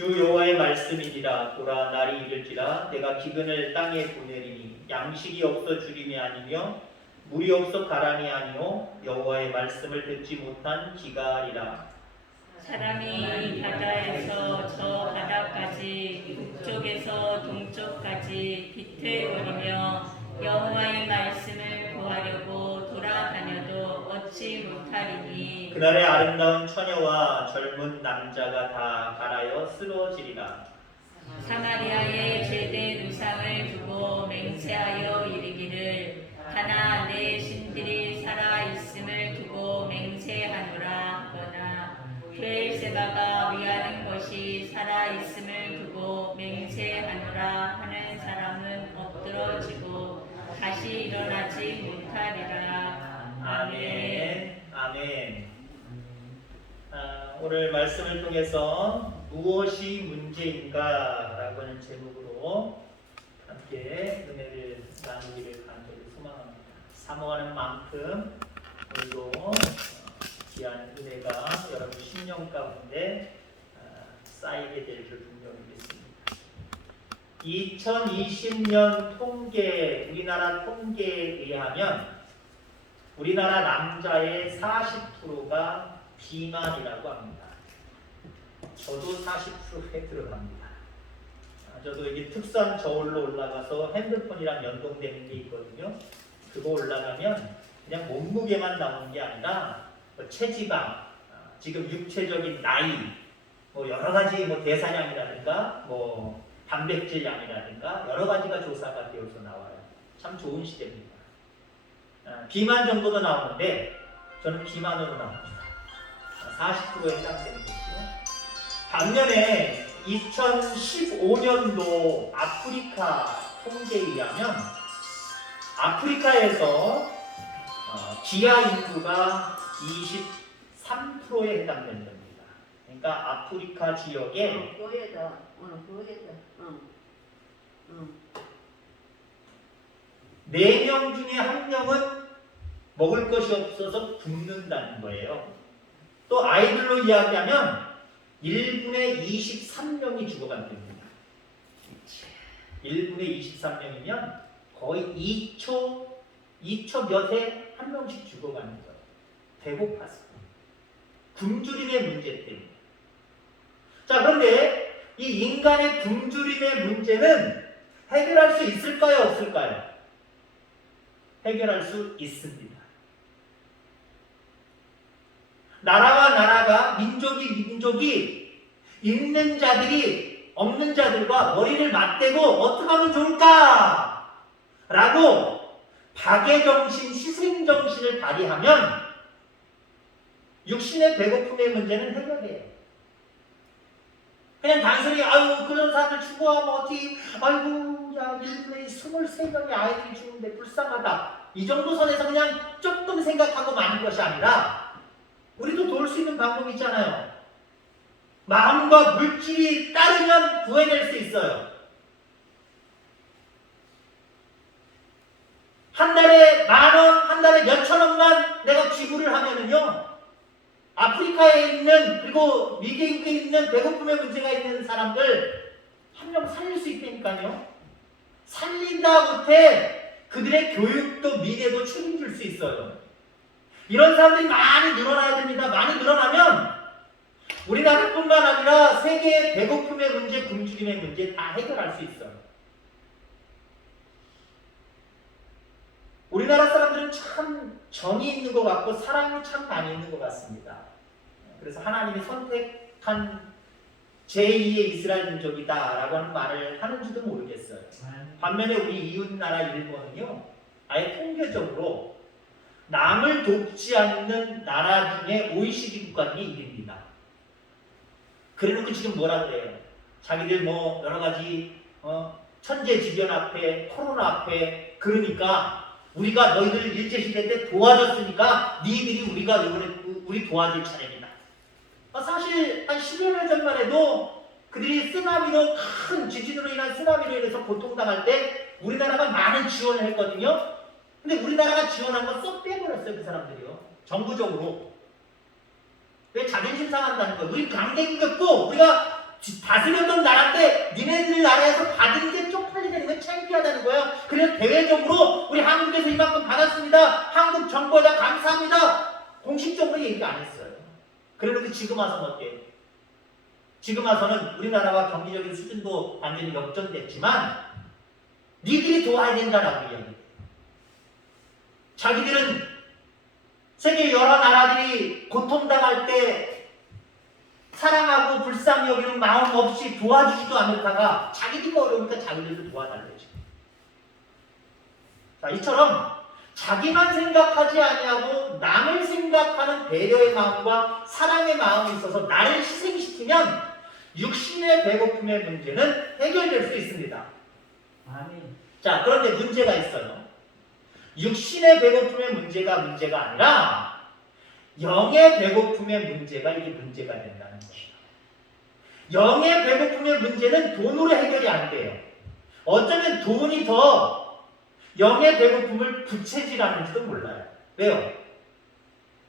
주 여호와의 말씀이니라. 보라, 날이 이를지라 내가 기근을 땅에 보내리니 양식이 없어 주림이 아니며 물이 없어 가람이 아니요 여호와의 말씀을 듣지 못한 기가리라. 사람이 바다에서 저 바다까지 북쪽에서 동쪽까지 비틀거리며 여호와의 말씀을 구하려고 돌아다녀도 얻지 못하리니 그날의 아름다운 처녀와 젊은 남자가 다 갈아여 쓰러지리라. 사마리아의 제대 우상을 두고 맹세하여 이르기를 하나 내 신들이 살아 있음을 두고 맹세하노라 하거나 브엘세바가 위하는 것이 살아 있음을 두고 맹세하노라 하는 사람은 엎드러지고 다시 일어나지 못하리라. 아멘. 아멘. 오늘 말씀을 통해서 무엇이 문제인가 라고 하는 제목으로 함께 은혜를 나누기를 간절히 소망합니다. 사모하는 만큼 오늘도 귀한 은혜가 여러분 심령 가운데 쌓이게 될 줄 분명히 믿습니다. 2020년 통계, 우리나라 통계에 의하면 우리나라 남자의 40%가 비만이라고 합니다. 저도 40%에 들어갑니다. 저도 이게 특선 저울로 올라가서 핸드폰이랑 연동되는 게 있거든요. 그거 올라가면 그냥 몸무게만 나오는 게 아니라 뭐 체지방, 지금 육체적인 나이, 뭐 여러 가지 뭐 대사량이라든가 뭐 단백질량이라든가 여러 가지가 조사가 되어서 나와요. 참 좋은 시대입니다. 비만 정도도 나오는데 저는 비만으로 나옵니다. 40%에 해당되는 거죠. 반면에 2015년도 아프리카 통계에 의하면 아프리카에서 기아 인구가 23%에 해당된답니다. 그러니까 아프리카 지역에 보여다. 보여다. 4명 중에 1명은 먹을 것이 없어서 굶는다는 거예요. 또 아이들로 이야기하면 1분에 23명이 죽어간답니다. 1분에 23명이면 거의 2초 몇에 1명씩 죽어가는 거예요. 배고파서. 굶주림의 문제 때문에. 자, 그런데 이 인간의 굶주림의 문제는 해결할 수 있을까요? 없을까요? 해결할 수 있습니다. 나라와 나라가 민족이 있는 자들이 없는 자들과 머리를 맞대고 어떻게 하면 좋을까? 라고 박애정신, 희생정신을 발휘하면 육신의 배고픔의 문제는 해결돼요. 그냥 단순히 아유 그런 사람들 죽어가면 어떻게 아이고 야 1분에 23명의 아이들이 죽는데 불쌍하다. 이 정도 선에서 그냥 조금 생각하고 마는 것이 아니라 우리도 도울 수 있는 방법이 있잖아요. 마음과 물질이 따르면 구해낼 수 있어요. 한 달에 10,000원, 한 달에 몇천 원만 내가 기부를 하면은요, 아프리카에 있는 그리고 미국에 있는 배고픔의 문제가 있는 사람들 한 명 살릴 수 있다니까요. 살린다 못해 그들의 교육도 미래도 책임질 수 있어요. 이런 사람들이 많이 늘어나야 됩니다. 많이 늘어나면 우리나라뿐만 아니라 세계의 배고픔의 문제, 굶주림의 문제 다 해결할 수 있어요. 우리나라 사람들은 참 정이 있는 것 같고 사랑이 참 많이 있는 것 같습니다. 그래서 하나님이 선택한 제2의 이스라엘 민족이다 라고 하는 말을 하는지도 모르겠어요. 반면에 우리 이웃나라 일본은요, 아예 통계적으로 남을 돕지 않는 나라 중에 OECD 국가 중에 1위입니다. 그래놓고 지금 뭐라 그래요? 자기들 뭐 여러 가지 천재지변 앞에 코로나 앞에 그러니까 우리가 너희들 일제시대 때 도와줬으니까 니들이 우리가 이번에 우리 도와줄 차례입니다. 사실 한 10여 년 전만 해도 그들이 쓰나미로 큰 지진으로 인한 쓰나미로 인해서 고통당할 때 우리나라가 많은 지원을 했거든요. 근데 우리나라가 지원한 거 쏙 빼버렸어요. 그 사람들이요. 정부적으로. 왜 자존심 상한다는 거예요. 우리 강대국이었고 우리가 다스렸던 나라인데 니네들 나라에서 받은 게 쪽팔리는 건 창피하다는 거예요. 그래서 대외적으로 우리 한국에서 이만큼 받았습니다. 한국 정부에다 감사합니다. 공식적으로 얘기 안 했어요. 그래놓고 지금 와서는 어때요? 지금 와서는 우리나라와 경제적인 수준도 완전히 역전됐지만 니들이 도와야 된다라고 이야기해요. 자기들은 세계 여러 나라들이 고통당할 때 사랑하고 불쌍히 여기는 마음 없이 도와주지도 않다가 자기들이 어려우니까 자기들도 도와달래죠. 자, 이처럼 자기만 생각하지 아니하고 남을 생각하는 배려의 마음과 사랑의 마음이 있어서 나를 희생시키면 육신의 배고픔의 문제는 해결될 수 있습니다. 아멘. 자, 그런데 문제가 있어요. 육신의 배고픔의 문제가 아니라 영의 배고픔의 문제가 이게 문제가 된다는 거예요. 영의 배고픔의 문제는 돈으로 해결이 안 돼요. 어쩌면 돈이 더 영의 배고픔을 부채질하는지도 몰라요. 왜요?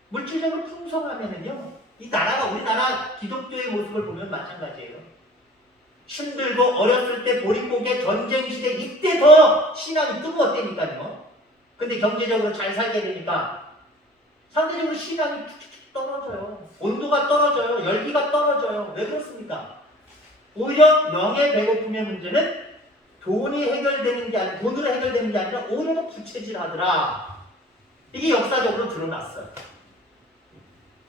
물질적으로 풍성하면은요, 이 나라가 우리나라 기독교의 모습을 보면 마찬가지예요. 힘들고 어렸을 때 보릿고개 전쟁 시대 이때 더 신앙이 뜨거웠다니까요. 근데 경제적으로 잘 살게 되니까 상대적으로 신앙이 툭툭 떨어져요. 온도가 떨어져요. 열기가 떨어져요. 왜 그렇습니까? 오히려 영의 배고픔의 문제는 돈이 해결되는 게 아니라 돈으로 해결되는 게 아니라 오히려 더 부채질하더라. 이게 역사적으로 드러났어요.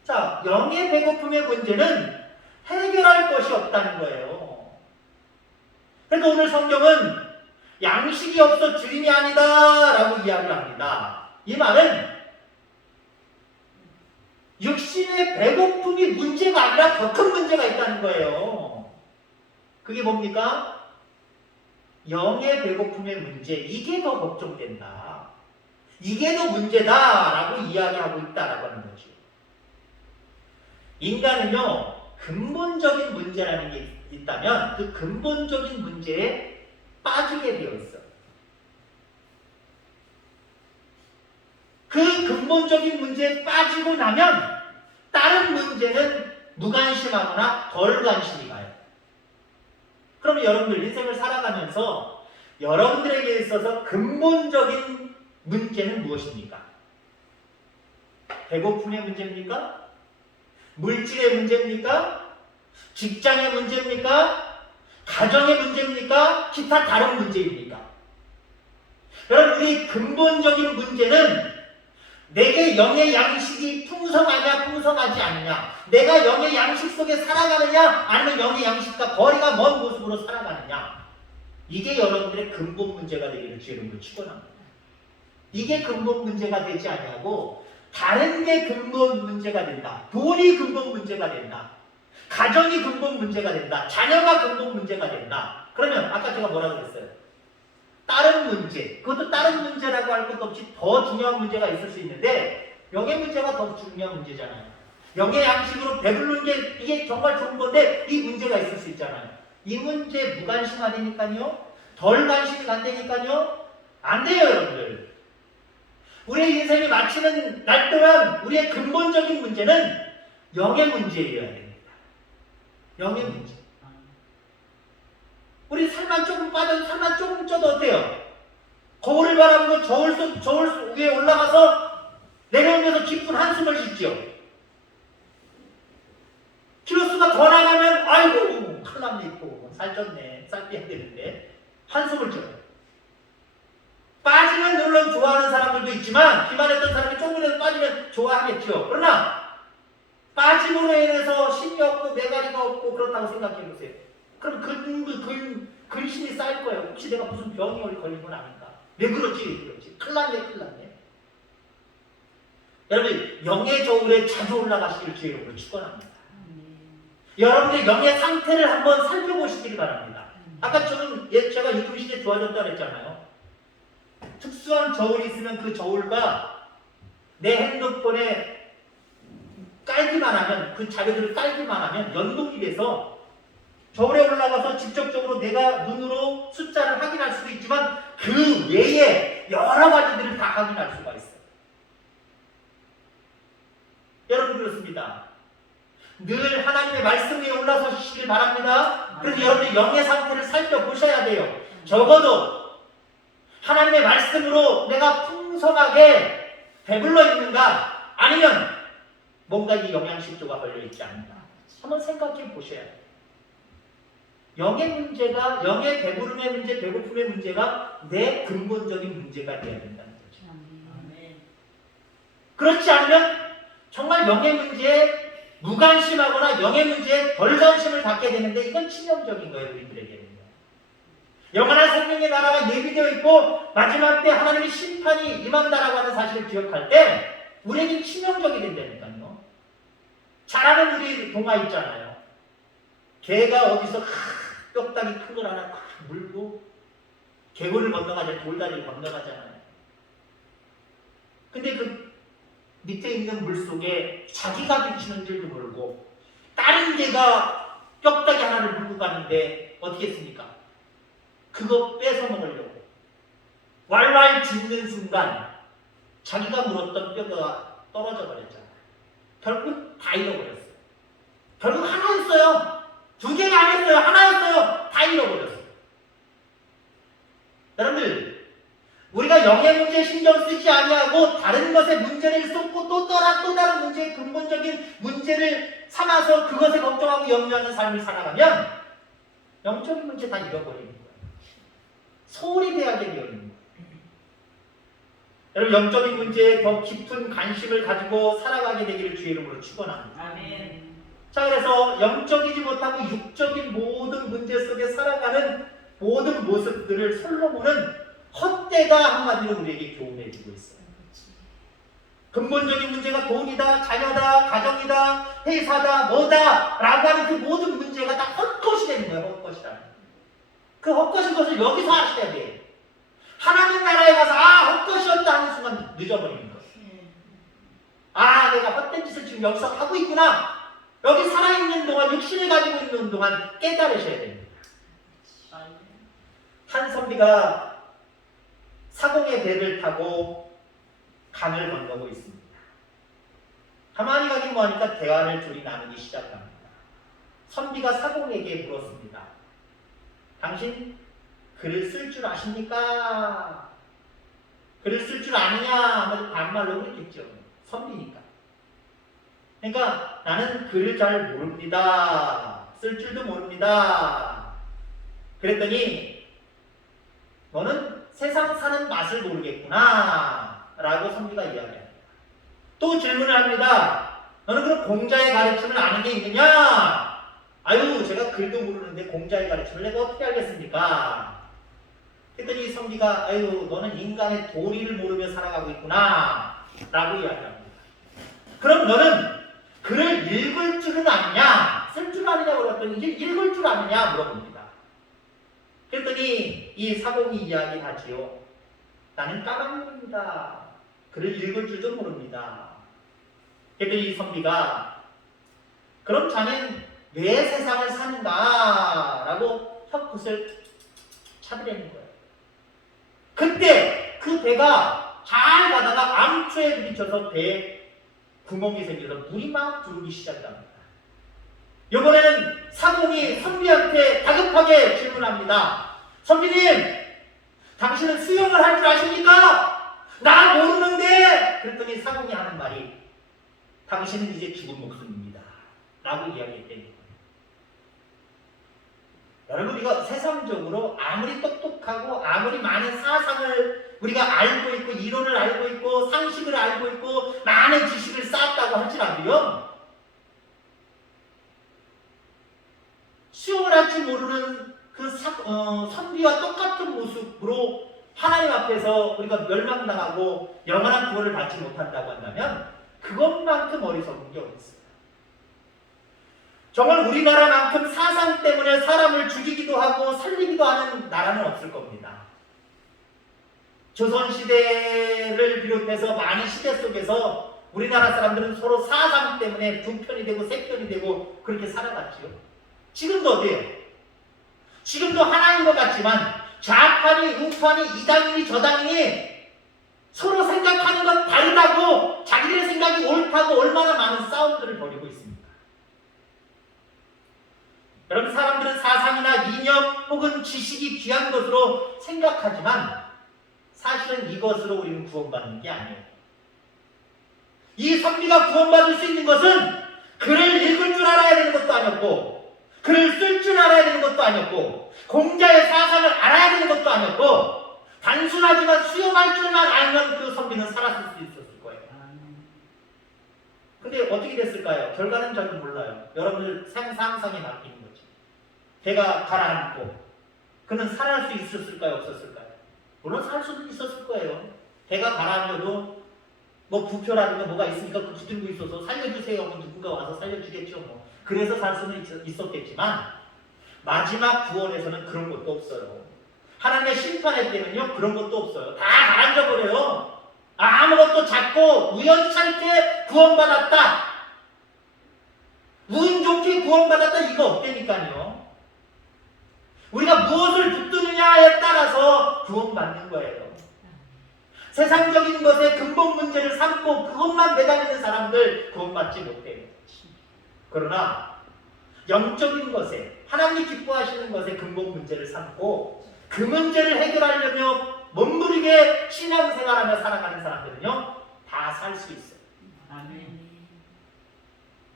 자, 영의 배고픔의 문제는 해결할 것이 없다는 거예요. 그래서 오늘 성경은 양식이 없어 주인이 아니다 라고 이야기를 합니다. 이 말은 육신의 배고픔이 문제가 아니라 더 큰 문제가 있다는 거예요. 그게 뭡니까? 영의 배고픔의 문제, 이게 더 걱정된다. 이게 더 문제다라고 이야기하고 있다라고 하는 거죠. 인간은요, 근본적인 문제라는 게 있다면 그 근본적인 문제에 빠지게 되어 있어요. 그 근본적인 문제에 빠지고 나면 다른 문제는 무관심하거나 덜 관심이 가요. 그러면 여러분들 인생을 살아가면서 여러분들에게 있어서 근본적인 문제는 무엇입니까? 배고픔의 문제입니까? 물질의 문제입니까? 직장의 문제입니까? 가정의 문제입니까? 기타 다른 문제입니까? 여러분, 우리 근본적인 문제는 내게 영의 양식이 풍성하냐 풍성하지 않느냐, 내가 영의 양식 속에 살아가느냐 아니면 영의 양식과 거리가 먼 모습으로 살아가느냐, 이게 여러분들의 근본 문제가 되기를 주의 이름으로 축원합니다. 이게 근본 문제가 되지 아니하고 다른 게 근본 문제가 된다. 돈이 근본 문제가 된다. 가정이 근본 문제가 된다. 자녀가 근본 문제가 된다. 그러면 아까 제가 뭐라고 그랬어요? 다른 문제, 그것도 다른 문제라고 할 것도 없이 더 중요한 문제가 있을 수 있는데 영의 문제가 더 중요한 문제잖아요. 영의 양식으로 배부르는 게 이게 정말 좋은 건데 이 문제가 있을 수 있잖아요. 이 문제 무관심하다니까요. 덜 관심이 간다니까요. 안 돼요, 여러분들. 우리의 인생이 마치는 날 동안 우리의 근본적인 문제는 영의 문제여야 됩니다. 영의 문제. 우리 살만 조금 빠져도 살만 조금 쪄도 어때요? 거울을 바라보고 저울 위에 올라가서 내려오면서 깊은 한숨을 쉬죠. 키로수가 더 나가면 아이고 큰일 났네, 있고 살쪘네, 살 빼야 되는데 한숨을 쉬어요. 빠지면 물론 좋아하는 사람들도 있지만 비만했던 사람이 조금이라도 빠지면 좋아하겠죠. 그러나 빠짐으로 인해서 힘이 없고 매가리가 없고 그렇다고 생각해보세요. 그럼 근심이 쌓일 거예요. 혹시 내가 무슨 병이 걸린 건 아닌가? 왜 그렇지? 큰일 났네. 여러분, 영의 저울에 자주 올라가시길 주의 이름으로 축원합니다. 여러분의 영의 상태를 한번 살펴보시길 바랍니다. 아까 제가 유튜브 시대 좋아졌다고 했잖아요. 특수한 저울이 있으면 그 저울과 내 핸드폰에 깔기만 하면, 그 자료들을 깔기만 하면 연동이 돼서 저울에 올라가서 직접적으로 내가 눈으로 숫자를 확인할 수도 있지만 그 외에 여러 가지들을 다 확인할 수가 있어요. 여러분, 그렇습니다. 늘 하나님의 말씀 위에 올라서시길 바랍니다. 그래서 여러분의 영의 상태를 살펴보셔야 돼요. 적어도 하나님의 말씀으로 내가 풍성하게 배불러 있는가, 아니면 뭔가 이 영양실조가 걸려있지 않는가 한번 생각해 보셔야 돼요. 영의 문제가, 영의 배부름의 문제, 배고픔의 문제가 내 근본적인 문제가 되어야 된다는 거죠. 그렇지 않으면 정말 영의 문제에 무관심하거나 영의 문제에 덜 관심을 갖게 되는데, 이건 치명적인 거예요, 우리들에게는. 영원한 생명의 나라가 예비되어 있고 마지막 때 하나님의 심판이 임한다라고 하는 사실을 기억할 때 우리에게 치명적이 된다니까요. 잘 아는 우리 동화 있잖아요. 개가 어디서 뼈다귀 큰 걸 하나 물고 개구리를 건너가잖아요. 돌다리를 건너가잖아요. 근데 그 밑에 있는 물 속에 자기가 비치는 줄도 모르고 다른 개가 뼈다귀 하나를 물고 가는데 어떻게 했습니까? 그거 뺏어 먹으려고 왈왈 짖는 순간 자기가 물었던 뼈가 떨어져 버렸잖아요. 결국 다 잃어버렸어요. 결국 하나였어요. 두 개가 아니었어요. 하나였어요. 다 잃어버렸어요. 여러분들, 우리가 영의 문제에 신경 쓰지 아니하고 다른 것에 문제를 쏟고 또 다른 문제의 근본적인 문제를 삼아서 그것에 걱정하고 염려하는 삶을 살아가면 영적인 문제 다 잃어버리는 거예요. 소홀히 대하게 되어 있는 거예요. 여러분, 영적인 문제에 더 깊은 관심을 가지고 살아가게 되기를 주의 이름으로 축원합니다. 아멘. 자, 그래서 영적이지 못하고 육적인 모든 문제 속에 살아가는 모든 모습들을 솔로몬은 헛되다 한마디로 우리에게 교훈해 주고 있어요. 근본적인 문제가 돈이다, 자녀다, 가정이다, 회사다, 뭐다 라고 하는 그 모든 문제가 다 헛것이 되는 거예요. 헛것이라는. 그 헛것인 것을 여기서 하셔야 돼요. 하나님 나라에 가서 헛것이었다 하는 순간 늦어버리는 거예요. 내가 헛된 짓을 지금 여기서 하고 있구나. 여기 살아있는 동안, 육신을 가지고 있는 동안 깨달으셔야 됩니다. 한 선비가 사공의 배를 타고 강을 건너고 있습니다. 가만히 가긴 뭐하니까 대화를 둘이 나누기 시작합니다. 선비가 사공에게 물었습니다. 당신 글을 쓸 줄 아십니까? 글을 쓸 줄 아느냐? 하면 반말로 그랬겠죠. 선비니까. 그러니까 나는 글을 잘 모릅니다. 쓸 줄도 모릅니다. 그랬더니 너는 세상 사는 맛을 모르겠구나 라고 선비가 이야기합니다. 또 질문을 합니다. 너는 그럼 공자의 가르침을 아는 게 있느냐? 아유, 제가 글도 모르는데 공자의 가르침을 내가 어떻게 알겠습니까? 그랬더니 선비가 아유, 너는 인간의 도리를 모르며 살아가고 있구나 라고 이야기합니다. 그럼 너는 글을 읽을 줄은 아느냐? 쓸 줄 아느냐고 그랬더니 이제 읽을 줄 아느냐 물어봅니다. 그랬더니 이 사공이 이야기하지요. 나는 까막눈입니다. 글을 읽을 줄도 모릅니다. 그랬더니 이 선비가 그럼 자넨 왜 세상을 사는가? 라고 혀끝을 차드리는 거예요. 그때 그 배가 잘 가다가 암초에 부딪혀서 배에 구멍이 생겨서 물이 막 들어오기 시작합니다. 이번에는 사공이 선비한테 다급하게 질문합니다. 선비님, 당신은 수영을 할 줄 아십니까? 나 모르는데. 그랬더니 사공이 하는 말이 당신은 이제 죽은 목숨입니다 라고 이야기했대요. 여러분, 우리가 세상적으로 아무리 똑똑하고 아무리 많은 사상을 우리가 알고 있고 이론을 알고 있고 상식을 알고 있고 많은 지식을 쌓았다고 할지라도요, 수영을 할 줄 모르는 그 선비와 똑같은 모습으로 하나님 앞에서 우리가 멸망당하고 영원한 구원을 받지 못한다고 한다면 그것만큼 어리석은 게 어디 있어요? 정말 우리나라만큼 사상 때문에 사람을 죽이기도 하고 살리기도 하는 나라는 없을 겁니다. 조선시대를 비롯해서 많은 시대 속에서 우리나라 사람들은 서로 사상 때문에 두 편이 되고 세 편이 되고 그렇게 살아갔지요. 지금도 어때요? 지금도 하나인 것 같지만 좌파니 우파니 이당이니 저당이니 서로 생각하는 건 다르다고 자기들의 생각이 옳다고 얼마나 많은 싸움들을 벌이고 있습니다. 여러분, 사람들은 사상이나 이념 혹은 지식이 귀한 것으로 생각하지만 사실은 이것으로 우리는 구원받는 게 아니에요. 이 선비가 구원받을 수 있는 것은 글을 읽을 줄 알아야 되는 것도 아니었고, 글을 쓸 줄 알아야 되는 것도 아니었고, 공자의 사상을 알아야 되는 것도 아니었고, 단순하지만 수용할 줄만 알면 그 선비는 살았을 수 있었을 거예요. 근데 어떻게 됐을까요? 결과는 저는 몰라요. 여러분들 상상이 바뀌는 거죠. 배가 가라앉고 그는 살아날 수 있었을까요? 없었을까요? 물론 살 수는 있었을 거예요. 배가 가라앉아도 뭐 부표라든가 뭐가 있으니까 그 붙들고 있어서 살려주세요 하면 누군가 와서 살려주겠죠. 뭐. 그래서 살 수는 있었겠지만 마지막 구원에서는 그런 것도 없어요. 하나님의 심판의 때는요, 그런 것도 없어요. 다 가라앉아버려요. 아무것도 잡고 우연찮게 구원받았다, 운 좋게 구원받았다, 이거 없다니까요. 우리가 무엇을 붙드느냐에 따라서 구원받는 거예요. 세상적인 것에 근본 문제를 삼고 그것만 매달리는 사람들 구원받지 못해요. 그러나 영적인 것에, 하나님이 기뻐하시는 것에 근본 문제를 삼고 그 문제를 해결하려며 몸부리게 신앙생활하며 살아가는 사람들은요, 다 살 수 있어요. 아멘.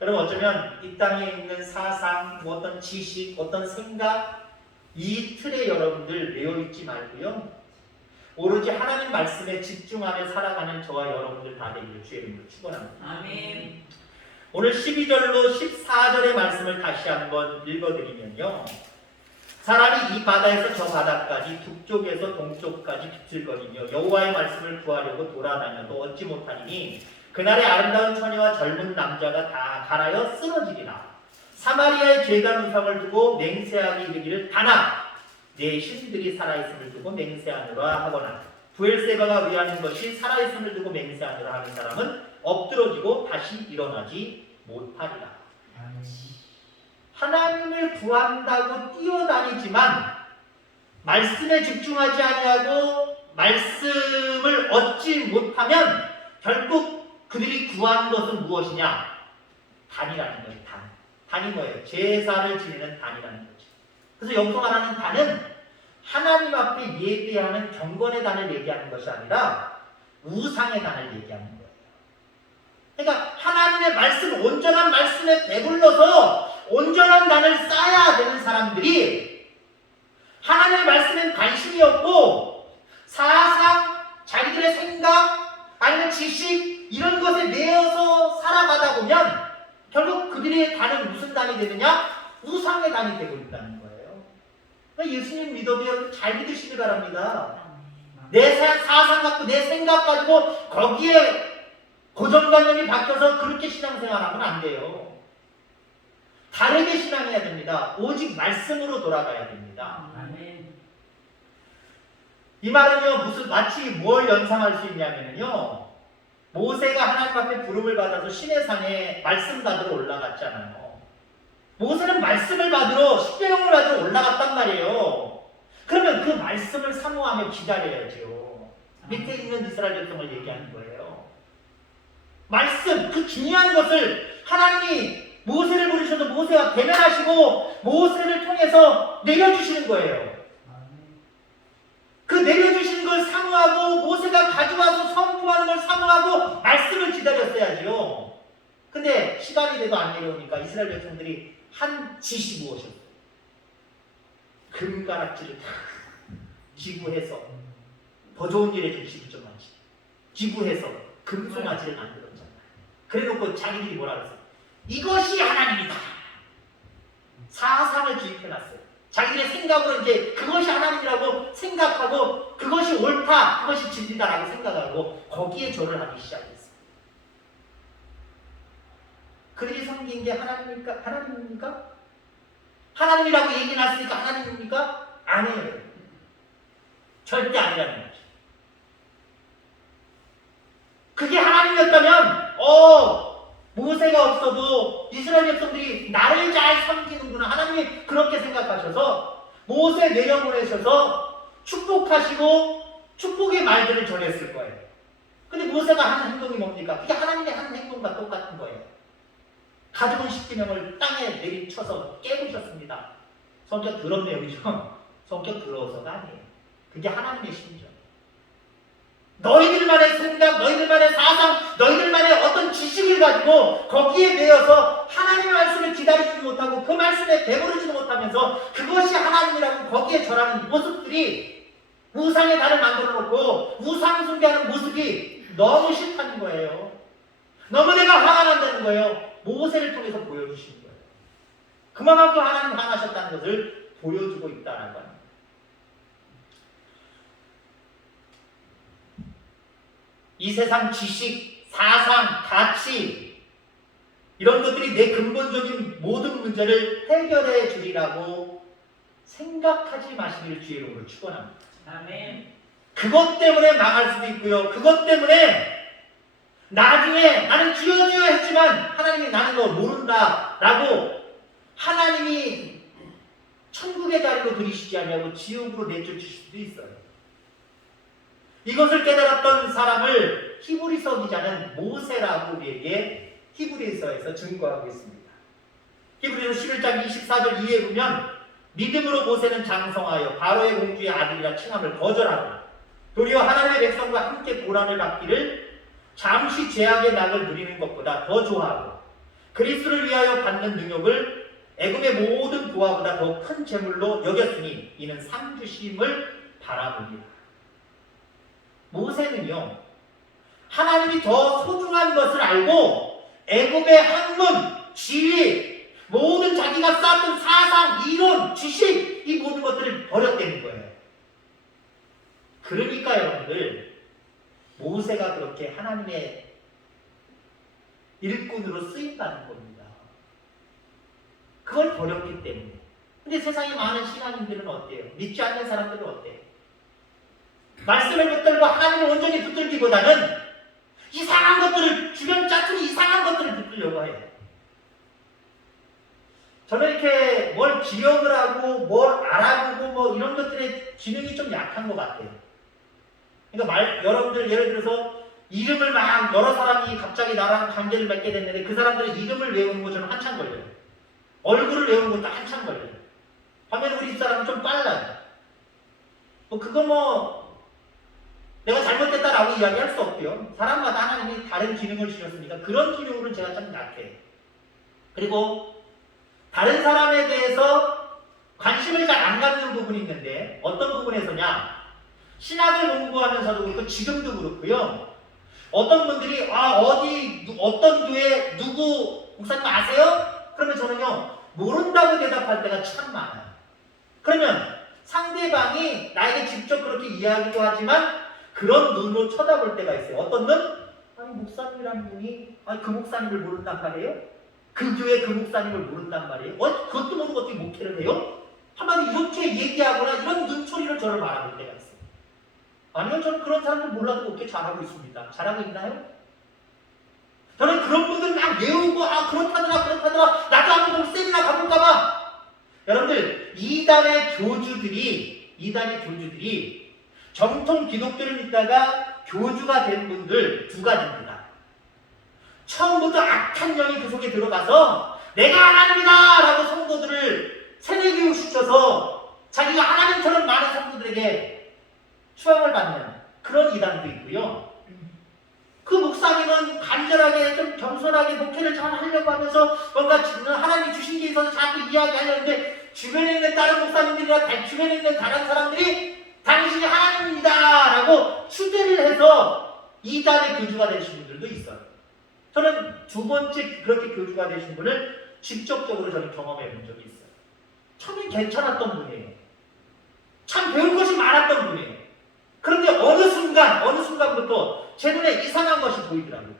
여러분, 어쩌면 이 땅에 있는 사상, 뭐 어떤 지식, 어떤 생각, 이 틀에 여러분들 매여있지 말고요, 오로지 하나님 말씀에 집중하며 살아가는 저와 여러분들 다 되기를 주의 이름으로 축원합니다. 아멘. 오늘 12절로 14절의 말씀을 다시 한번 읽어드리면요, 사람이 이 바다에서 저 바다까지, 북쪽에서 동쪽까지 비틀거리며 여호와의 말씀을 구하려고 돌아다녀도 얻지 못하니 그날의 아름다운 처녀와 젊은 남자가 다 갈아여 쓰러지리라. 사마리아의 죄가 누상을 두고 맹세하기 이르기를 가나 내 신들이 살아있음을 두고 맹세하노라 하거나, 부엘세바가 위하는 것이 살아있음을 두고 맹세하노라 하는 사람은 엎드러지고 다시 일어나지 못하리라. 하나님을 구한다고 뛰어다니지만 말씀에 집중하지 아니하고 말씀을 얻지 못하면 결국 그들이 구한 것은 무엇이냐? 단이라는 거예요. 단이 뭐예요? 제사를 지내는 단이라는 거죠. 그래서 여기서 말하는 단은 하나님 앞에 예배하는 경건의 단을 얘기하는 것이 아니라 우상의 단을 얘기하는 거예요. 그러니까 하나님의 말씀, 온전한 말씀에 배불러서 온전한 단을 쌓아야 되는 사람들이 하나님의 말씀엔 관심이 없고 사상, 자기들의 생각, 아니면 지식, 이런 것에 매여서 살아가다 보면 결국 그들의 단은 무슨 단이 되느냐? 우상의 단이 되고 있다는 거예요. 그러니까 예수님 믿어도 잘 믿으시기 바랍니다. 내 사상 갖고, 내 생각 가지고 거기에 고정관념이 바뀌어서 그렇게 신앙생활하면 안 돼요. 다르게 신앙해야 됩니다. 오직 말씀으로 돌아가야 됩니다. 아멘. 이 말은요, 마치 뭘 연상할 수 있냐면요, 모세가 하나님 앞에 부름을 받아서 시내산에 말씀 받으러 올라갔잖아요. 모세는 말씀을 받으러, 십계명을 받으러 올라갔단 말이에요. 그러면 그 말씀을 사모하며 기다려야죠. 밑에 있는 이스라엘 백성을 얘기하는 거예요. 말씀, 그 중요한 것을 하나님이 모세를 부르셔서 모세와 대면하시고 모세를 통해서 내려주시는 거예요. 그 내려주시는 걸 사모하고 모세가 가져와서 선포하는 걸 사모하고 말씀을 기다렸어야죠. 근데 시간이 돼도 안 내려오니까 이스라엘 백성들이 한 짓이 무엇이었어요? 금가락지를 다 기부해서, 더 좋은 일에 좀 지부 좀 하지, 기부해서 금송아지를 만들었잖아요. 그래놓고 자기들이 뭐라 그랬어요? 이것이 하나님이다. 사상을 주입해놨어요. 자기들의 생각으로 이제 그것이 하나님이라고 생각하고 그것이 옳다, 그것이 진리다라고 생각하고 거기에 절을 하기 시작했어요. 그들이 섬긴 게 하나님입니까? 하나님입니까? 하나님이라고 얘기 났으니까 하나님입니까? 아니에요. 절대 아니라는 거죠. 그게 하나님이었다면 모세가 없어도 이스라엘 백성들이 나를 잘 섬기는구나, 하나님이 그렇게 생각하셔서 모세 내려보내셔서 축복하시고 축복의 말들을 전했을 거예요. 근데 모세가 하는 행동이 뭡니까? 그게 하나님의 하는 행동과 똑같은 거예요. 가져온 십계명을 땅에 내리쳐서 깨부셨습니다. 성격 더럽네요, 그죠? 성격 더러워서가 아니에요. 그게 하나님의 심정. 너희들만의 생각, 너희들만의 사상, 너희들만의 어떤 지식을 가지고 거기에 매여서 하나님의 말씀을 기다리지도 못하고 그 말씀에 배부르지도 못하면서 그것이 하나님이라고 거기에 절하는 모습들이 우상의 달을 만들어 놓고 우상 숭배하는 모습이 너무 싫다는 거예요. 너무 내가 화가 난다는 거예요. 모세를 통해서 보여주시는 거예요. 그만큼 하나님 화나셨다는 것을 보여주고 있다는 거예요. 이 세상 지식, 사상, 가치 이런 것들이 내 근본적인 모든 문제를 해결해 주리라고 생각하지 마시기를 주의 이름으로 축원합니다. 아멘. 그것 때문에 망할 수도 있고요. 그것 때문에 나중에 나는 주여 주여 했지만 하나님이 나는 너 모른다라고 하나님이 천국의 자리로 들이시지 않냐고 지옥으로 내쫓으실 수도 있어요. 이것을 깨달았던 사람을 히브리서 기자는 모세라고 우리에게 히브리서에서 증거하고 있습니다. 히브리서 11장 24절 이해에 보면 믿음으로 모세는 장성하여 바로의 공주의 아들이라 칭함을 거절하고 도리어 하나님의 백성과 함께 고난을 받기를 잠시 죄악의 낙을 누리는 것보다 더 좋아하고 그리스도를 위하여 받는 능력을 애굽의 모든 부하보다 더 큰 재물로 여겼으니 이는 상 주심을 바라봅니다. 모세는요, 하나님이 더 소중한 것을 알고 애굽의 학문, 지위, 모든 자기가 쌓았던 사상, 이론, 지식 이 모든 것들을 버렸다는 거예요. 그러니까 여러분들 모세가 그렇게 하나님의 일꾼으로 쓰인다는 겁니다. 그걸 버렸기 때문에. 근데 세상에 많은 신앙인들은 어때요? 믿지 않는 사람들은 어때요? 말씀을 붙들고 하나님을 온전히 붙들기보다는 이상한 것들을, 주변 짜투리 이상한 것들을 붙들려고 해요. 저는 이렇게 뭘 기억을 하고 뭘 알아보고 뭐 이런 것들의 기능이 좀 약한 것 같아요. 그러니까 여러분들 예를 들어서 이름을 막 여러 사람이 갑자기 나랑 관계를 맺게 됐는데 그 사람들의 이름을 외우는 거 저는 한참 걸려요. 얼굴을 외우는 것도 한참 걸려요. 반면에 우리 집사람은 좀 빨라요. 그거 내가 잘못됐다라고 이야기할 수 없고요. 사람마다 하나님이 다른 기능을 주셨으니까 그런 기능으로는 제가 좀 약해요. 그리고 다른 사람에 대해서 관심을 잘 안 갖는 부분이 있는데 어떤 부분에서냐? 신학을 공부하면서도 그렇고 지금도 그렇고요. 어떤 분들이 어떤 교회 누구 목사님 아세요? 그러면 저는요 모른다고 대답할 때가 참 많아요. 그러면 상대방이 나에게 직접 그렇게 이야기도 하지만 그런 눈으로 쳐다볼 때가 있어요. 어떤 눈? 아니 목사님이라는 분이 그 목사님을 모른단 말이에요? 그 교회 그 목사님을 모른단 말이에요? 그것도 모르고 어떻게 목회를 해요? 한마디 이렇게 얘기하거나 이런 눈초리를 저를 바라볼 때가 있어요. 아니요, 저는 그런 사람들 몰라도 목회 잘하고 있습니다. 잘하고 있나요? 저는 그런 분들 막 외우고 그렇다더라 나도 한번 세미나 가볼까봐. 여러분들 이단의 교주들이 정통 기독교를 믿다가 교주가 된 분들 두 가지입니다. 처음부터 악한 영이 그 속에 들어가서 내가 하나님이다 라고 성도들을 세뇌교육 시켜서 자기가 하나님처럼 많은 성도들에게 추앙을 받는 그런 이단도 있고요. 그 목사님은 간절하게 좀 겸손하게 목회를 잘 하려고 하면서 뭔가 하나님이 주신 게 있어서 자꾸 이야기하려는데 주변에 있는 다른 목사님들이나 주변에 있는 다른 사람들이 당신이 하나님입니다 라고 추대를 해서 이단의 교주가 되신 분들도 있어요. 저는 두 번째 그렇게 교주가 되신 분을 직접적으로 저는 경험해 본 적이 있어요. 처음엔 괜찮았던 분이에요. 참 배울 것이 많았던 분이에요. 그런데 어느 순간부터 제 눈에 이상한 것이 보이더라고요.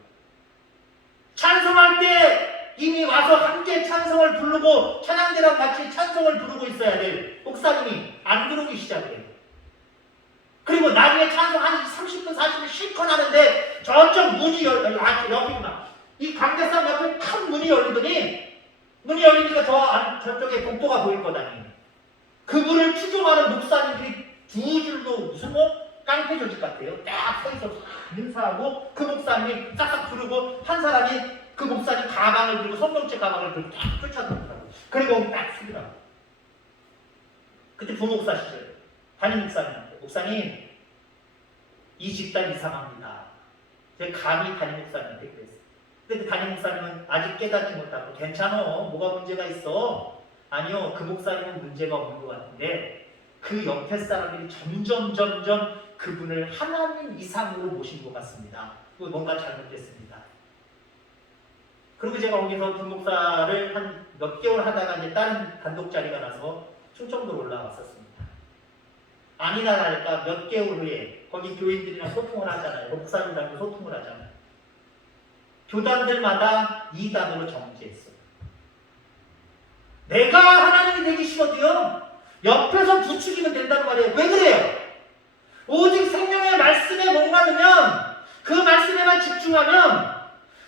찬송할 때 이미 와서 함께 찬송을 부르고 찬양대랑 같이 찬송을 부르고 있어야 될 목사님이 안 들어오기 시작해요. 그리고 나중에 찬송 한 30분, 40분 실컷 하는데 저쪽 문이 옆이구나. 이 강대상 옆에 큰 문이 열리니까 저쪽에 복도가 보일 거다니. 그분을 추종하는 목사님들이 두 줄로 무슨 깡패 조직 같아요. 딱 서 있어서 인사하고 그 목사님이 싹싹 부르고 한 사람이 그 목사님 가방을 들고 성경책 가방을 들고 딱 쫓아다니더라고요. 그리고 딱 쓰더라고요. 그때 부목사 시절 담임 목사님한테 목사님 이 집단 이상합니다. 제가 감히 담임 목사님한테 그랬어요. 근데 담임 목사님은 아직 깨닫지 못하고 괜찮아 뭐가 문제가 있어? 아니요 그 목사님은 문제가 없는 것 같은데 그 옆에 사람들이 점점 그분을 하나님 이상으로 모신 것 같습니다. 뭔가 잘못됐습니다. 그리고 제가 거기서 부목사를 한 몇 개월 하다가 이제 다른 단독 자리가 나서 충청도로 올라왔었습니다. 아니나 다를까 몇 개월 후에 거기 교인들이랑 소통을 하잖아요. 목사님들하고 소통을 하잖아요. 교단들마다 이 단어로 정지했어요. 내가 하나님이 되기 싫어도요. 옆에서 부추기면 된단 말이에요. 왜 그래요? 오직 성령의 말씀에 목마르면 그 말씀에만 집중하면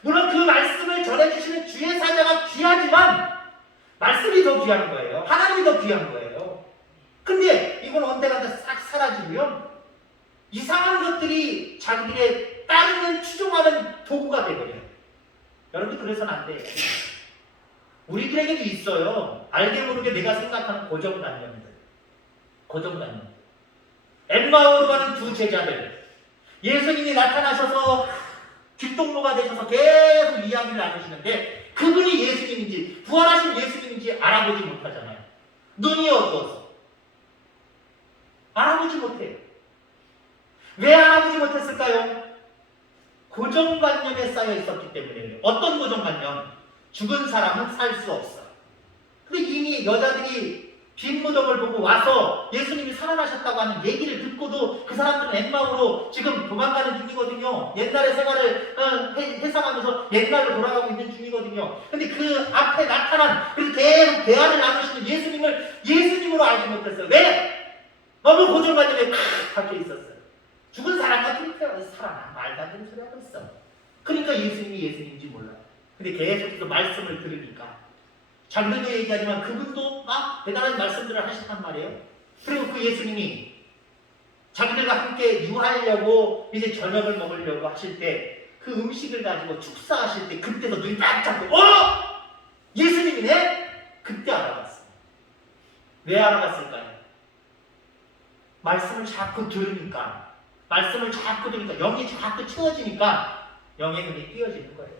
물론 그 말씀을 전해주시는 주의 사자가 귀하지만 말씀이 더 귀한 거예요. 하나님이 더 귀한 거예요. 근데 이건 언제가 싹 사라지고요. 이상한 것들이 자기들의 따르는 추종하는 도구가 되버려요. 여러분들 그래서는 안 돼요. 우리들에게도 있어요. 알게 모르게 내가 생각하는 고정관념들. 고정관념. 엠마오로 가는 두 제자들. 예수님이 나타나셔서 뒷동로가 되셔서 계속 이야기를 나누시는데 그분이 예수님인지 부활하신 예수님인지 알아보지 못하잖아요. 눈이 어두워서. 알아보지 못해요. 왜 알아보지 못했을까요? 고정관념에 쌓여 있었기 때문이에요. 어떤 고정관념? 죽은 사람은 살 수 없어. 근데 이미 여자들이 빈 무덤을 보고 와서 예수님이 살아나셨다고 하는 얘기를 듣고도 그 사람들은 엠마오로 지금 도망가는 중이거든요. 옛날의 생활을 회상하면서 옛날로 돌아가고 있는 중이거든요. 근데 그 앞에 나타난 그래서 계속 대화를 나누시는 예수님을 예수님으로 알지 못했어요. 왜? 너무 고정관념에 박혀 있었어요. 죽은 사람 같은 살아나 말도 안 되는 소리 하고 있어. 그러니까 예수님이 예수님인지 몰라요. 근데 계속해서 말씀을 들으니까 자기들도 얘기하지만 그분도 막 대단한 말씀들을 하셨단 말이에요. 그리고 그 예수님이 자기들과 함께 유하려고 이제 저녁을 먹으려고 하실 때 그 음식을 가지고 축사하실 때 그때도 눈이 딱 잡고 예수님이네? 그때 알아봤어요. 왜 알아봤을까요? 말씀을 자꾸 들으니까 말씀을 자꾸 들으니까 영이 자꾸 채워지니까 영의 눈이 띄어지는 거예요.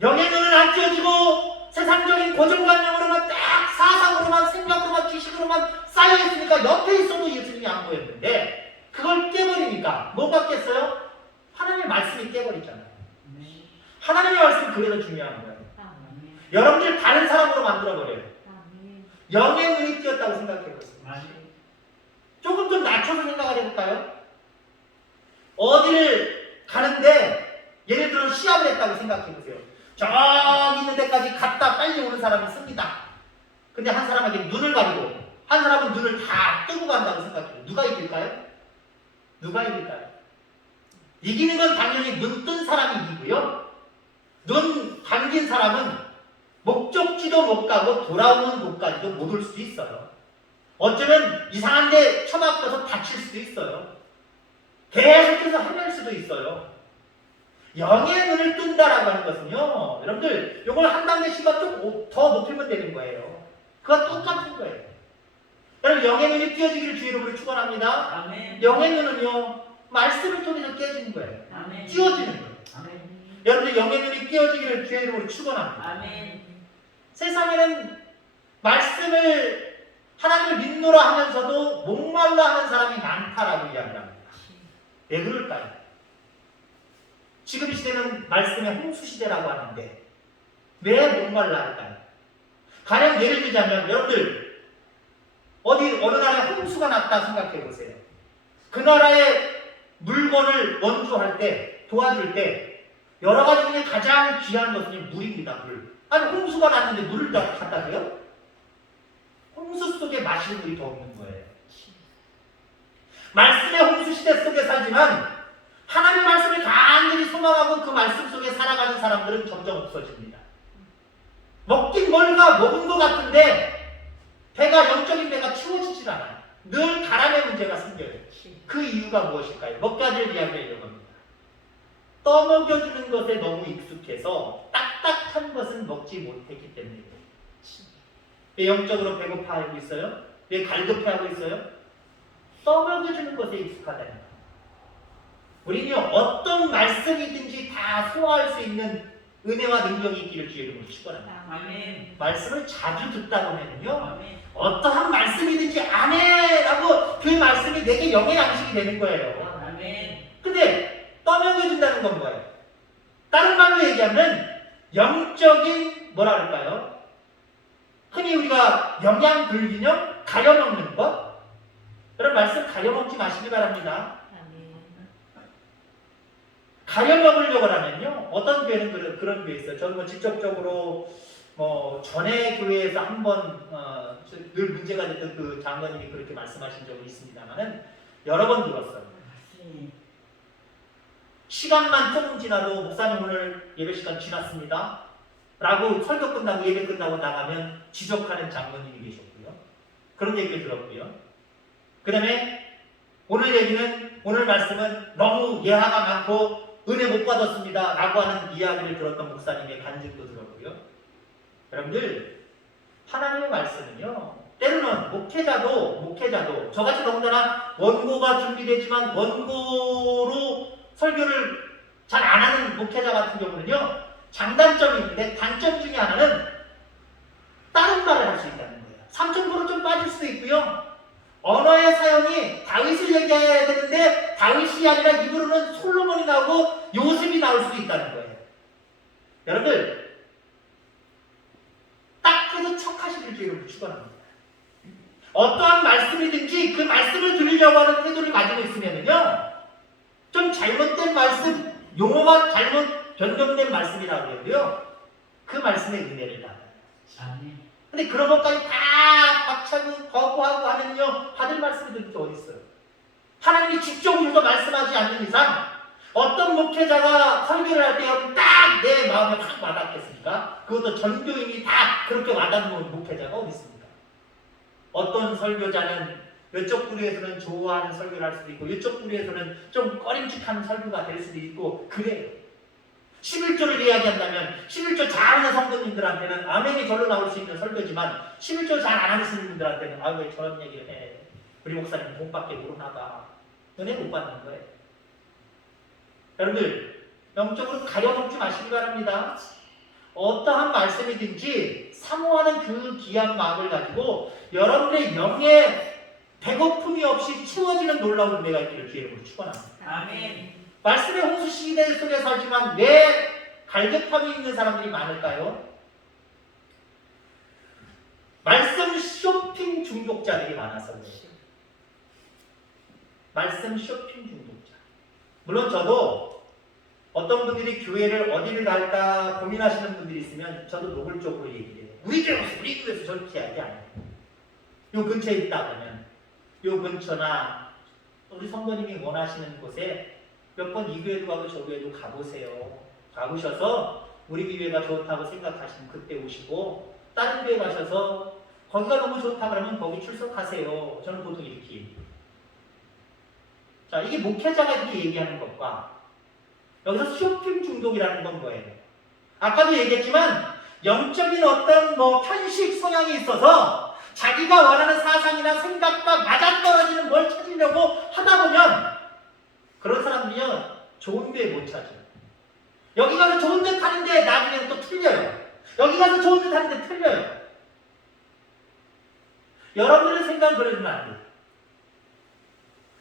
영의 눈은 안 띄어지고 세상적인 고정관념으로만 딱 사상으로만 생각으로만 지식으로만 쌓여있으니까 옆에 있어도 예수님이 안 보였는데 그걸 깨버리니까 뭐가 깼어요? 하나님의 말씀이 깨버리잖아요. 하나님의 말씀이 그래서 중요한 거예요. 여러분들 다른 사람으로 만들어버려요. 영의 눈이 띄었다고 생각해보세요. 조금 좀 낮춰서 생각을 해볼까요? 어디를 가는데 예를 들어 시합을 했다고 생각해보세요. 저기 있는 데까지 갔다 빨리 오는 사람이 씁니다. 근데 한 사람에게 눈을 가리고 한 사람은 눈을 다 뜨고 간다고 생각해요. 누가 이길까요? 누가 이길까요? 이기는 건 당연히 눈 뜬 사람이 이기고요. 눈 감긴 사람은 목적지도 못 가고 돌아오는 곳까지도 못 올 수도 있어요. 어쩌면 이상한 데 처박혀서 다칠 수도 있어요. 계속해서 헤맬 수도 있어요. 영의 눈을 뜬다라고 하는 것은요, 여러분들, 이걸 한 단계씩만 좀 더 높이면 되는 거예요. 그거 똑같은 거예요. 여러분, 영의 눈이 띄어지기를 주의 이름으로 축원합니다. 아멘. 영의 눈은요, 말씀을 통해서 깨지는 거예요. 아멘. 띄어지는 거예요. 아멘. 여러분들, 영의 눈이 띄어지기를 주의 이름으로 축원합니다. 아멘. 세상에는 말씀을 하나님을 믿노라 하면서도 목말라 하는 사람이 많다라고 이야기를 합니다. 왜 그럴까요? 지금 이 시대는 말씀의 홍수 시대라고 하는데 왜 목말라 할까요? 가령 예를 들자면 여러분들 어느 나라에 홍수가 났다 생각해 보세요. 그 나라의 물건을 원주할 때 도와줄 때 여러 가지 중에 가장 귀한 것은 물입니다. 물. 아니 홍수가 났는데 물을 다 갖다 줘요? 홍수 속에 마실 물이 더 없는 거예요. 말씀의 홍수 시대 속에 살지만 하나님의 말씀을 간절히 소망하고 그 말씀 속에 살아가는 사람들은 점점 없어집니다. 먹긴 뭘가 먹은 것 같은데 배가 영적인 배가 채워지질 않아요. 늘 가람의 문제가 생겨요. 그 이유가 무엇일까요? 몇 가지를 이야기하려고 합니다. 떠먹여주는 것에 너무 익숙해서 딱딱한 것은 먹지 못했기 때문에. 왜 영적으로 배고파하고 있어요? 왜 갈급해하고 있어요? 떠먹여주는 것에 익숙하다는 거예요. 우리는요, 어떤 말씀이든지 다 소화할 수 있는 은혜와 능력이 있기를 주의 이름으로 축원합니다. 아멘. 말씀을 자주 듣다 보면요, 아멘. 어떠한 말씀이든지 아멘라고 그 말씀이 내게 영의 양식이 되는 거예요. 아멘. 근데 떠먹여준다는 건 뭐예요? 다른 말로 얘기하면 영적인 뭐라 그럴까요? 흔히 우리가 영양 불균형 가려먹는 것. 여러분 말씀 가려먹지 마시기 바랍니다. 아멘. 가려먹으려고 하면요, 어떤 교회는 그런 교회 있어요. 저는 뭐 직접적으로 전에 교회에서 한번 늘 문제가 됐던 그 장로님이 그렇게 말씀하신 적이 있습니다만은 여러 번 들었어요. 시간만 조금 지나도 목사님 오늘 예배 시간 지났습니다 라고 설교 끝나고 예배 끝나고 나가면 지적하는 장로님이 계셨고요. 그런 얘기를 들었고요. 그 다음에 오늘 말씀은 너무 예화가 많고 은혜 못 받았습니다 라고 하는 이야기를 들었던 목사님의 간증도 들었고요. 여러분들, 하나님의 말씀은요, 때로는 목회자도 저같이 더군다나 원고가 준비되지만 원고로 설교를 잘 안 하는 목회자 같은 경우는요, 장단점이 있는데 단점 중에 하나는 다른 말을 할 수 있다는 거예요. 3.9로 좀 빠질 수도 있고요. 언어의 사용이 다윗을 얘기해야 되는데 다윗이 아니라 입으로는 솔로몬이 나오고 요셉이 나올 수도 있다는 거예요. 여러분들, 딱 해도 척하시길 주의로 축원합니다. 어떠한 말씀이든지 그 말씀을 들으려고 하는 태도를 가지고 있으면요, 좀 잘못된 말씀, 용어가 잘못 변경된 말씀이라고 해도요, 그 말씀의 은혜를 받아요. 근데 그런 것까지 다 박차고 거부하고 하면요, 받을 말씀이 도대체 어디 있어요? 하나님이 직접 우리도 말씀하지 않는 이상 어떤 목회자가 설교를 할 때 딱 내 마음에 확 와닿겠습니까? 그것도 전교인이 다 그렇게 와닿는 목회자가 어디 있습니까? 어떤 설교자는 이쪽 부류에서는 좋아하는 설교를 할 수도 있고 이쪽 부류에서는 좀 꺼림칙한 설교가 될 수도 있고 그래요. 11조를 이야기한다면 11조 잘하는 성도님들한테는 아멘이 절로 나올 수 있는 설교지만 11조 잘 안 하시는 분들한테는 왜 저런 얘기를 해? 우리 목사님 돈밖에 모르나 봐. 은혜 못 받는 거예요. 여러분들, 영적으로 가려먹지 마시기 바랍니다. 어떠한 말씀이든지 사모하는 그 귀한 마음을 가지고 여러분의 영의 배고픔이 없이 채워지는 놀라운 은혜가 있기를 주의 이름으로 축원합니다. 아멘. 말씀의 홍수 시대 속에 살지만 왜 갈급함이 있는 사람들이 많을까요? 말씀 쇼핑 중독자들이 많아서 그래요. 말씀 쇼핑 중독자. 물론 저도 어떤 분들이 교회를 어디를 갈까 고민하시는 분들이 있으면 저도 노골적으로 얘기해요. 우리 교회에서 저렇게 이야기 안 해요. 요 근처에 있다 보면 요 근처나 우리 성도님이 원하시는 곳에 몇 번 이 교회도 가고 저 교회도 가보세요. 가보셔서 우리 교회가 좋다고 생각하시면 그때 오시고 다른 교회 가셔서 거기가 너무 좋다 그러면 거기 출석하세요. 저는 보통 이렇게 얘기해요. 자, 이게 목회자가 이렇게 얘기하는 것과 여기서 쇼핑 중독이라는 건 뭐예요? 아까도 얘기했지만 영적인 어떤 편식 성향이 있어서 자기가 원하는 사상이나 생각과 맞아떨어지는 뭘 찾으려고 하다 보면 그런 사람들이요, 좋은 교회 못 찾아요. 여기 가서 좋은 듯 하는데 나중에는 또 틀려요. 여기 가서 좋은 듯 하는데 틀려요. 여러분들의 생각은 그러지는 안 돼요.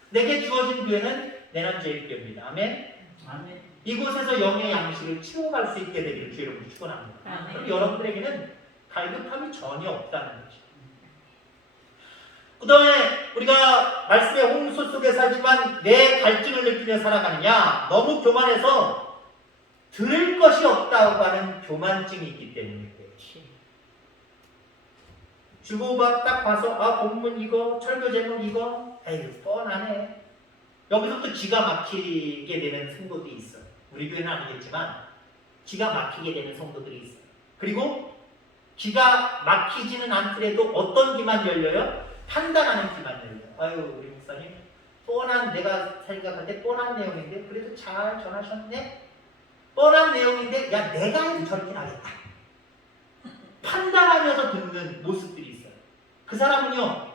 내게 주어진 교회는 내 남자일교회입니다. 아멘. 아멘. 이곳에서 영의 양식을 채워갈 수 있게 되기를 주의 이름으로 축원합니다. 아멘. 그럼 여러분들에게는 갈급함이 전혀 없다는 거죠. 그 다음에 우리가 말씀의 홍수 속에 살지만 내 갈증을 느끼며 살아가느냐? 너무 교만해서 들을 것이 없다고 하는 교만증이 있기 때문에 그래요. 주보밥 딱 봐서 본문 이거, 설교 제목 이거, 에휴 뻔하네. 여기서부터 기가 막히게 되는 성도들이 있어요. 우리 교회는 아니겠지만 기가 막히게 되는 성도들이 있어요. 그리고 기가 막히지는 않더라도 어떤 귀만 열려요? 판단하는 귀만 열려요. 우리 목사님 뻔한, 내가 생각할 때 뻔한 내용인데 그래도 잘 전하셨네? 뻔한 내용인데 야 내가 해도 저렇게 하겠다. 판단하면서 듣는 모습들이 있어요. 그 사람은요.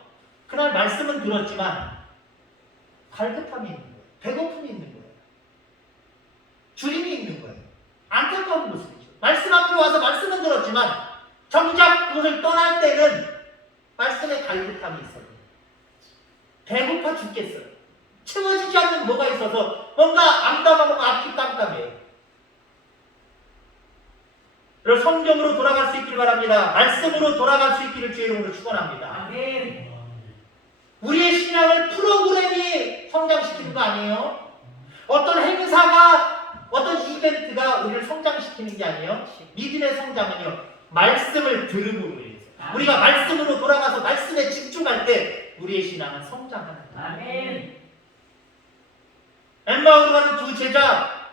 그날 말씀은 들었지만 갈급함이 있는 거예요. 배고픔이 있는 거예요. 주림이 있는 거예요. 안타까운 모습이죠. 말씀 앞으로 와서 말씀은 들었지만 정작 그것을 떠날 때는 말씀에 갈급함이 있어요. 배고파 죽겠어요. 채워지지 않는 뭐가 있어서 뭔가 암담하고 앞이 깜깜해요. 그래서 성경으로 돌아갈 수 있기를 바랍니다. 말씀으로 돌아갈 수 있기를 주의 이름으로 축원합니다. 아멘. 우리의 신앙을 프로그램이 성장시키는 거 아니에요? 어떤 행사가 어떤 이벤트가 우리를 성장시키는 게 아니에요? 믿음의 성장은요 말씀을 들음으로 해서 우리가 말씀으로 돌아가서 말씀에 집중할 때 우리의 신앙은 성장하는 거예요. 아멘. 엠마오로 가는 두 제자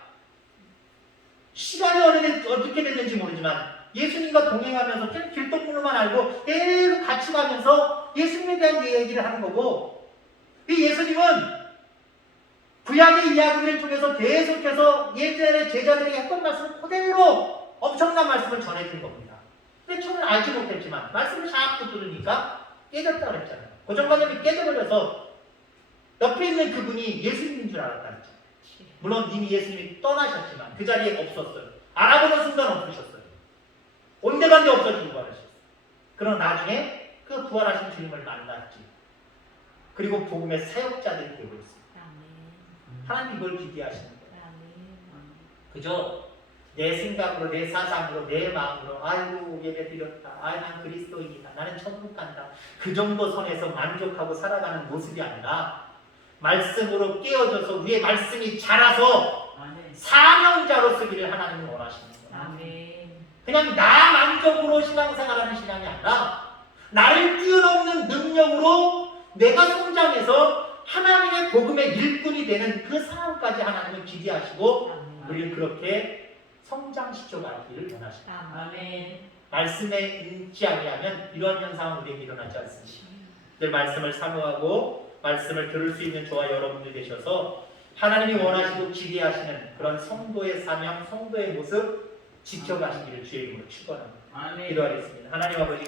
시간이 어떻게 됐는지 모르지만 예수님과 동행하면서 길동무로만 알고 계속 같이 가면서 예수님에 대한 얘기를 하는 거고 이 예수님은 구약의 이야기를 통해서 계속해서 예전에 제자들에게 했던 말씀을 그대로 엄청난 말씀을 전해준 겁니다. 근데 처음엔 알지 못했지만 말씀을 자꾸 들으니까 깨졌다고 그랬잖아요. 고정관념이 깨져버려서 옆에 있는 그분이 예수님인 줄 알았다 그랬잖아요. 물론 이미 예수님이 떠나셨지만 그 자리에 없었어요. 알아보는 순간 없으셨어요. 온데간데 없어지고 부활하셨어요. 그러나 나중에 그 부활하신 주님을 만났지. 그리고 복음의 사역자들이 되고 있습니다. 하나님 이걸 기대하시는 거예요. 그저 내 생각으로, 내 사상으로, 내 마음으로 아이고 예배 드렸다. 아이 난 그리스도인이다. 나는 천국 간다. 그 정도 선에서 만족하고 살아가는 모습이 아니라 말씀으로 깨어져서 우리의 말씀이 자라서 사명자로 쓰기를 하나님은 원하시는 거예요. 그냥 나 만족으로 신앙생활하는 신앙이 아니라 나를 뛰어넘는 능력으로 내가 성장해서 하나님의 복음의 일꾼이 되는 그 상황까지 하나님은 기대하시고 우리를 그렇게 성장시켜가기를 원하십니다. 말씀에 있지 아니하면 이러한 현상은 우리에게 일어나지 않습니다. 늘 말씀을 사모하고 말씀을 들을 수 있는 저와 여러분들 되셔서 하나님이 원하시고 기대하시는 그런 성도의 사명, 성도의 모습 지켜가시기를 주의 이름으로 축원합니다. 기도하겠습니다. 하나님 아버지